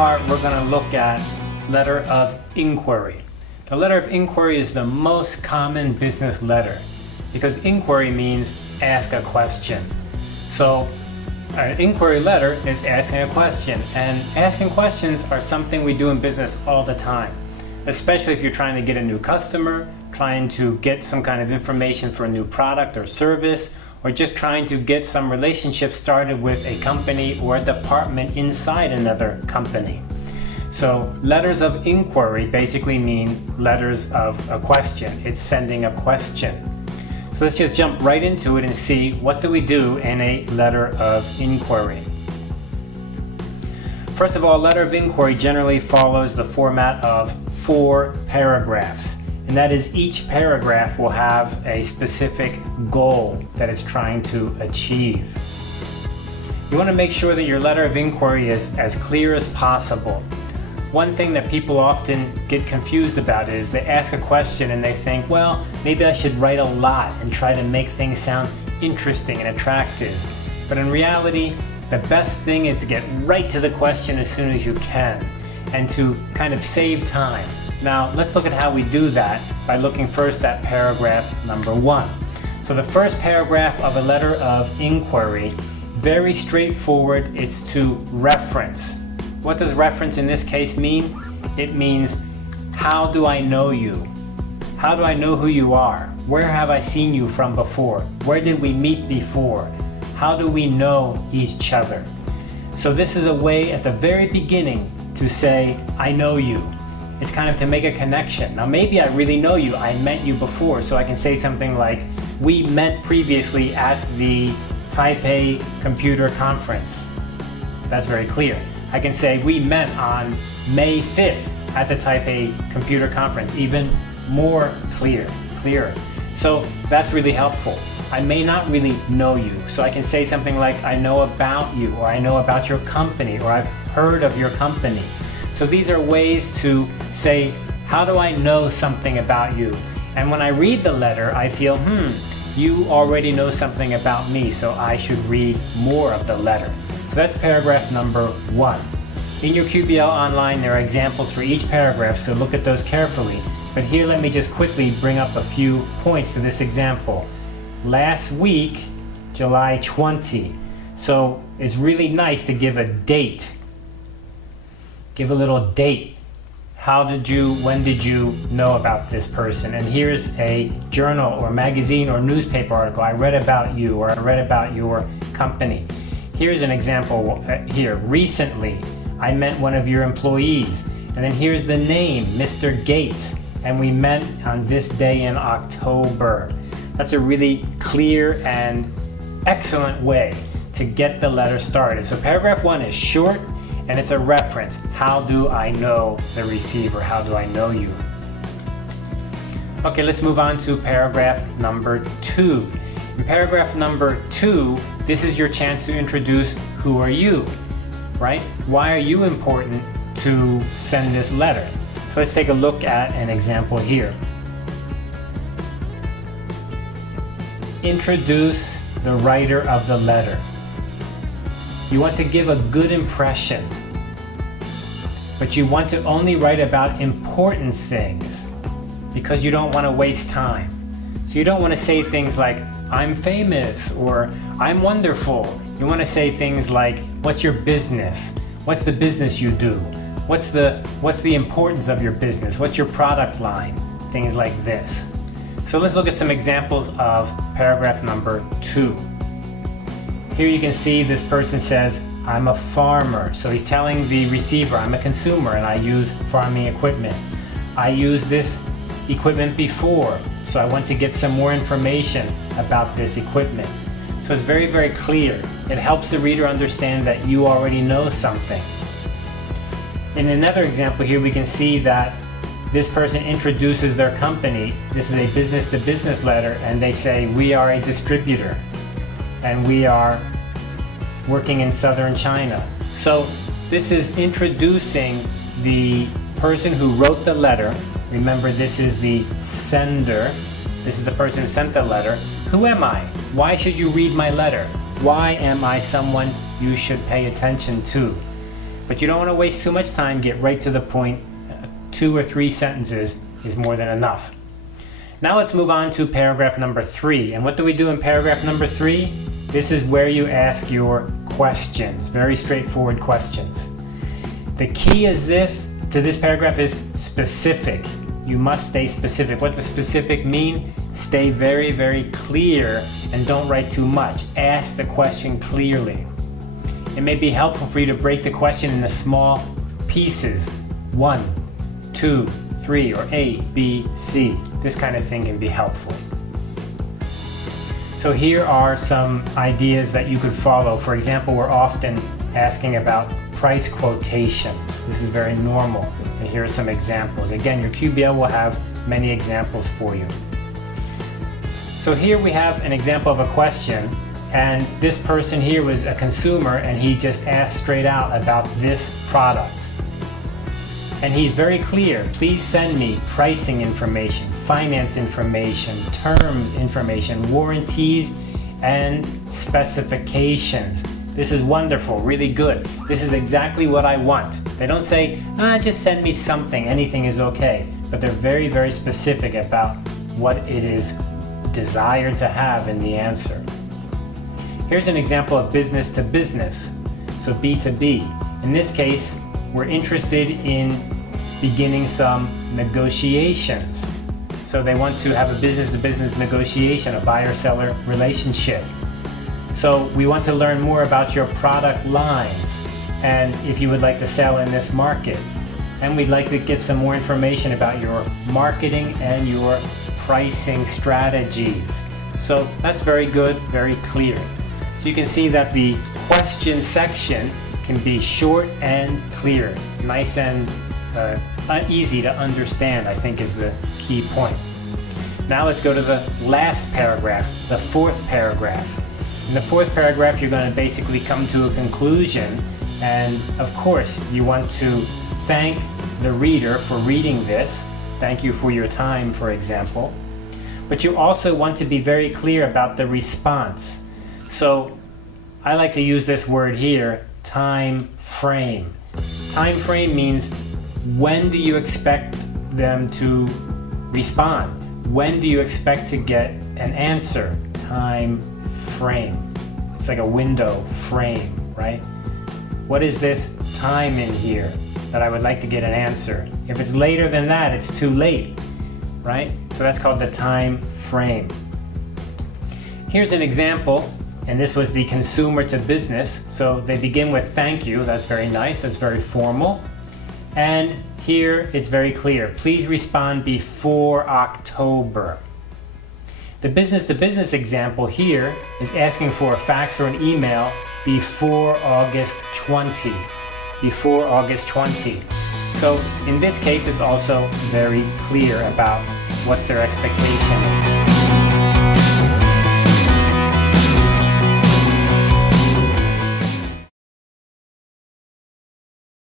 part, we're going to look at letter of inquiry. The letter of inquiry is the most common business letter because inquiry means ask a question. So an inquiry letter is asking a question, and asking questions are something we do in business all the time, especially if you're trying to get a new customer, trying to get some kind of information for a new product or service, or just trying to get some relationship started with a company or a department inside another company. So letters of inquiry basically mean letters of a question. It's sending a question. So let's just jump right into it and see what do we do in a letter of inquiry. First of all, a letter of inquiry generally follows the format of 4 paragraphs. And that is, each paragraph will have a specific goal that it's trying to achieve. You want to make sure that your letter of inquiry is as clear as possible. One thing that people often get confused about is they ask a question and they think, well, maybe I should write a lot and try to make things sound interesting and attractive. But in reality, the best thing is to get right to the question as soon as you can and to kind of save time. Now, let's look at how we do that by looking first at paragraph number 1. So the first paragraph of a letter of inquiry, very straightforward, it's to reference. What does reference in this case mean? It means, how do I know you? How do I know who you are? Where have I seen you from before? Where did we meet before? How do we know each other? So this is a way at the very beginning to say, I know you. It's kind of to make a connection. Now maybe I really know you, I met you before, so I can say something like, we met previously at the Taipei Computer Conference. That's very clear. I can say, we met on May 5th at the Taipei Computer Conference. Even more clearer. So that's really helpful. I may not really know you, so I can say something like, I know about you, or I know about your company, or I've heard of your company. So these are ways to say, how do I know something about you? And when I read the letter, I feel, you already know something about me, so I should read more of the letter. So that's paragraph number 1. In your QBL online, there are examples for each paragraph, so look at those carefully. But here, let me just quickly bring up a few points to this example. Last week, July 20. So it's really nice to give a date. Give a little date. When did you know about this person? And here's a journal or magazine or newspaper article. I read about you, or I read about your company. Here's an example here. Recently, I met one of your employees. And then here's the name, Mr. Gates. And we met on this day in October. That's a really clear and excellent way to get the letter started. So paragraph 1 is short, and it's a reference. How do I know the receiver? How do I know you? Okay, let's move on to paragraph number 2. In paragraph number 2, this is your chance to introduce who are you, right? Why are you important to send this letter? So let's take a look at an example here. Introduce the writer of the letter. You want to give a good impression, but you want to only write about important things because you don't want to waste time. So you don't want to say things like, I'm famous, or I'm wonderful. You want to say things like, what's your business? What's the business you do? What's the importance of your business? What's your product line? Things like this. So let's look at some examples of paragraph number 2. Here you can see this person says, I'm a farmer. So he's telling the receiver, I'm a consumer and I use farming equipment. I used this equipment before, so I want to get some more information about this equipment. So it's very, very clear. It helps the reader understand that you already know something. In another example here, we can see that this person introduces their company. This is a business-to-business letter, and they say, we are a distributor, and we are working in southern China. So this is introducing the person who wrote the letter. Remember, this is the sender. This is the person who sent the letter. Who am I? Why should you read my letter? Why am I someone you should pay attention to? But you don't want to waste too much time. Get right to the point. 2 or 3 sentences is more than enough. Now let's move on to paragraph number 3. And what do we do in paragraph number 3? This is where you ask your questions. Very straightforward questions. The key to this paragraph is specific. You must stay specific. What does specific mean? Stay very, very clear and don't write too much. Ask the question clearly. It may be helpful for you to break the question into small pieces. 1, 2, 3, or A, B, C. This kind of thing can be helpful. So here are some ideas that you could follow. For example, we're often asking about price quotations. This is very normal. And here are some examples. Again, your QBL will have many examples for you. So here we have an example of a question, and this person here was a consumer and he just asked straight out about this product. And he's very clear. Please send me pricing information, finance information, terms information, warranties, and specifications. This is wonderful, really good. This is exactly what I want. They don't say, just send me something, anything is okay. But they're very, very specific about what it is desired to have in the answer. Here's an example of business to business, so B2B. In this case, we're interested in beginning some negotiations. So they want to have a business-to-business negotiation, a buyer-seller relationship. So we want to learn more about your product lines and if you would like to sell in this market. And we'd like to get some more information about your marketing and your pricing strategies. So that's very good, very clear. So you can see that the question section can be short and clear, nice and easy to understand, I think is the key point. Now let's go to the last paragraph, the 4th paragraph. In the 4th paragraph, you're going to basically come to a conclusion, and of course, you want to thank the reader for reading this. Thank you for your time, for example. But you also want to be very clear about the response. So I like to use this word here, time frame. Time frame means when do you expect them to respond? When do you expect to get an answer? Time frame. It's like a window frame, right? What is this time in here that I would like to get an answer? If it's later than that, it's too late, right? So that's called the time frame. Here's an example, and this was the consumer to business. So they begin with thank you. That's very nice. That's very formal. And here it's very clear. Please respond before October. The business-to-business example here is asking for a fax or an email before August 20. Before August 20. So in this case, it's also very clear about what their expectation is.